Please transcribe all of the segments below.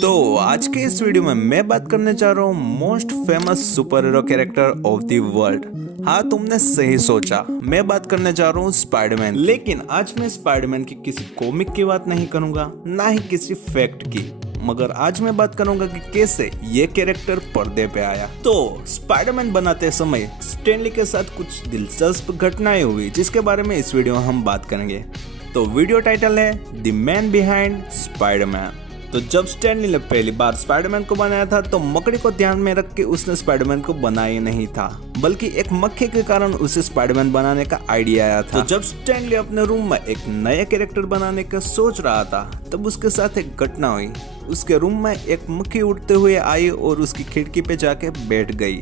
तो आज के इस वीडियो में मैं बात करने जा रहा हूँ most famous super hero character of the world. हाँ, तुमने सही सोचा, मैं बात करने जा रहा हूँ स्पाइडरमैन। लेकिन आज मैं स्पाइडरमैन की किसी कॉमिक की बात नहीं करूंगा, ना ही किसी फैक्ट की, मगर आज मैं बात करूंगा कि कैसे ये कैरेक्टर पर्दे पे आया। तो स्पाइडरमैन बनाते समय स्टैनली के साथ कुछ दिलचस्प घटनाएं हुई, जिसके बारे में इस वीडियो में हम बात करेंगे। तो वीडियो टाइटल है द मैन बिहाइंड स्पाइडरमैन। तो जब स्टैनली ने पहली बार स्पाइडरमैन को बनाया था तो मकड़ी को ध्यान में रख के उसने स्पाइडरमैन को बनाया नहीं था, बल्कि एक मक्खी के कारण उसे स्पाइडरमैन बनाने का आइडिया आया था। तो जब स्टैनली अपने रूम में एक नया कैरेक्टर बनाने का सोच रहा था, तब उसके साथ एक घटना हुई। उसके रूम में एक मक्खी उड़ते हुए आई और उसकी खिड़की पे जाके बैठ गई।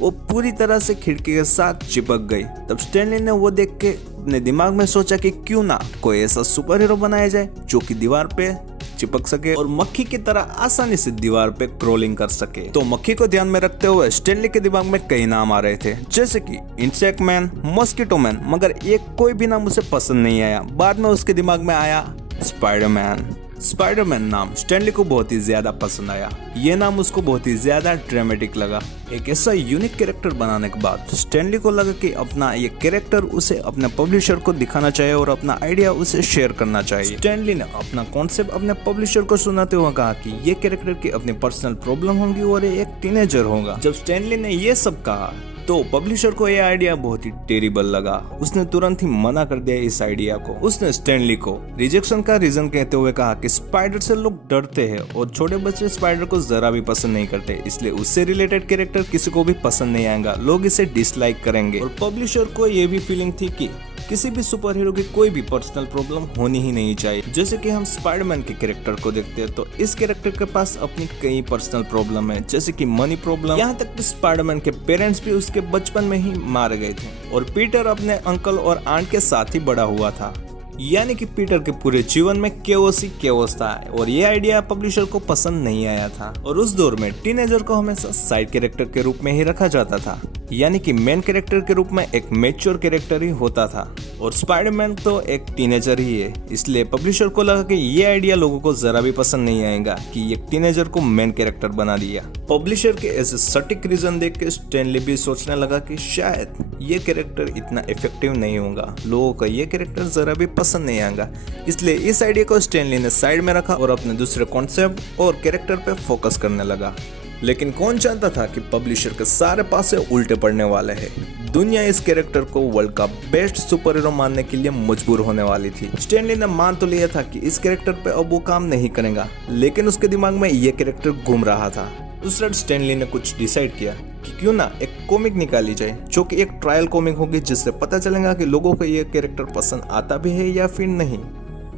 वो पूरी तरह से खिड़की के साथ चिपक गई। तब स्टैनली ने वो देख के अपने दिमाग में सोचा कि क्यों ना कोई ऐसा सुपर हीरो बनाया जाए जो कि दीवार पे चिपक सके और मक्खी की तरह आसानी से दीवार पे क्रोलिंग कर सके। तो मक्खी को ध्यान में रखते हुए स्टैनली के दिमाग में कई नाम आ रहे थे, जैसे कि इंसेक्ट मैन, मॉस्किटो मैन, मगर एक कोई भी नाम उसे पसंद नहीं आया। बाद में उसके दिमाग में आया स्पाइडरमैन। स्पाइडरमैन नाम स्टैनली को बहुत ही ज्यादा पसंद आया। ये नाम उसको बहुत ही ज्यादा ड्रामेटिक लगा। एक ऐसा यूनिक कैरेक्टर बनाने के बाद स्टैनली को लगा कि अपना ये कैरेक्टर उसे अपने पब्लिशर को दिखाना चाहिए और अपना आइडिया उसे शेयर करना चाहिए। स्टैनली ने अपना कॉन्सेप्ट अपने पब्लिशर को सुनाते हुए कहा कि ये कैरेक्टर की अपनी पर्सनल प्रॉब्लम होगी और ये एक टीनेजर होगा। जब स्टैनली ने ये सब कहा तो पब्लिशर को यह आइडिया बहुत ही टेरिबल लगा। उसने तुरंत ही मना कर दिया इस आइडिया को। उसने स्टैनली को रिजेक्शन का रीजन कहते हुए कहा कि स्पाइडर से लोग डरते हैं और छोटे बच्चे स्पाइडर को जरा भी पसंद नहीं करते, इसलिए उससे रिलेटेड कैरेक्टर किसी को भी पसंद नहीं आएगा, लोग इसे डिसलाइक करेंगे। और पब्लिशर को यह भी फीलिंग थी कि किसी भी सुपर हीरो की कोई भी पर्सनल प्रॉब्लम होनी ही नहीं चाहिए। जैसे कि हम स्पाइडरमैन के कैरेक्टर को देखते हैं तो इस कैरेक्टर के पास अपनी कई पर्सनल प्रॉब्लम है, जैसे कि मनी प्रॉब्लम। यहाँ तक कि स्पाइडरमैन के पेरेंट्स भी उसके बचपन में ही मारे गए थे और पीटर अपने अंकल और आंट के साथ ही बड़ा हुआ था। यानी कि पीटर के पूरे जीवन में केओस ही केओस था और ये आइडिया पब्लिशर को पसंद नहीं आया था। और उस दौर में टीनेजर को हमेशा साइड कैरेक्टर के रूप में ही रखा जाता था, यानी कि मेन कैरेक्टर के रूप में एक मैच्योर कैरेक्टर ही होता था और स्पाइडरमैन तो एक टीनेजर ही है। इसलिए पब्लिशर को लगा कि ये आइडिया लोगों को जरा भी पसंद नहीं आएगा कि एक टीनेजर को मेन कैरेक्टर बना दिया। पब्लिशर के ऐसे सटीक रीजन देख के स्टैनली भी सोचने लगा कि शायद ये कैरेक्टर इतना इफेक्टिव नहीं होगा, लोगों को ये कैरेक्टर जरा भी पसंद नहीं आएगा। इसलिए इस आइडिया को स्टैनली ने साइड में रखा और अपने दूसरे कॉन्सेप्ट और कैरेक्टर पे फोकस करने लगा। लेकिन कौन जानता था कि पब्लिशर के सारे पासे उल्टे पड़ने वाले हैं। दुनिया इस कैरेक्टर को वर्ल्ड का बेस्ट सुपर हीरो मानने के लिए मजबूर होने वाली थी। स्टैनली ने मान तो लिया था कि इस कैरेक्टर पे अब वो काम नहीं करेगा, लेकिन उसके दिमाग में ये कैरेक्टर घूम रहा था। उस रात स्टैनली ने कुछ डिसाइड किया कि क्यों ना एक कॉमिक निकाली जाए, जो कि एक ट्रायल कॉमिक होगी, जिससे पता चलेगा कि लोगों को ये कैरेक्टर पसंद आता भी है या फिर नहीं।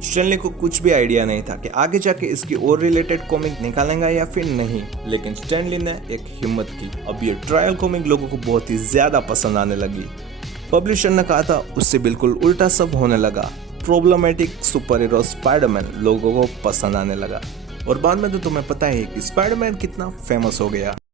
स्टैनली को कुछ भी आइडिया नहीं था कि आगे जाके इसकी और रिलेटेड कॉमिक निकालेंगे या फिर नहीं, लेकिन स्टैनली ने एक हिम्मत की। अब ये ट्रायल कॉमिक लोगों को बहुत ही ज्यादा पसंद आने लगी। पब्लिशर ने कहा था उससे बिल्कुल उल्टा सब होने लगा। प्रॉब्लमेटिक सुपर हीरो स्पाइडरमैन लोगों को पसंद आने लगा और बाद में तो तुम्हें पता है कि स्पाइडरमैन कितना फेमस हो गया।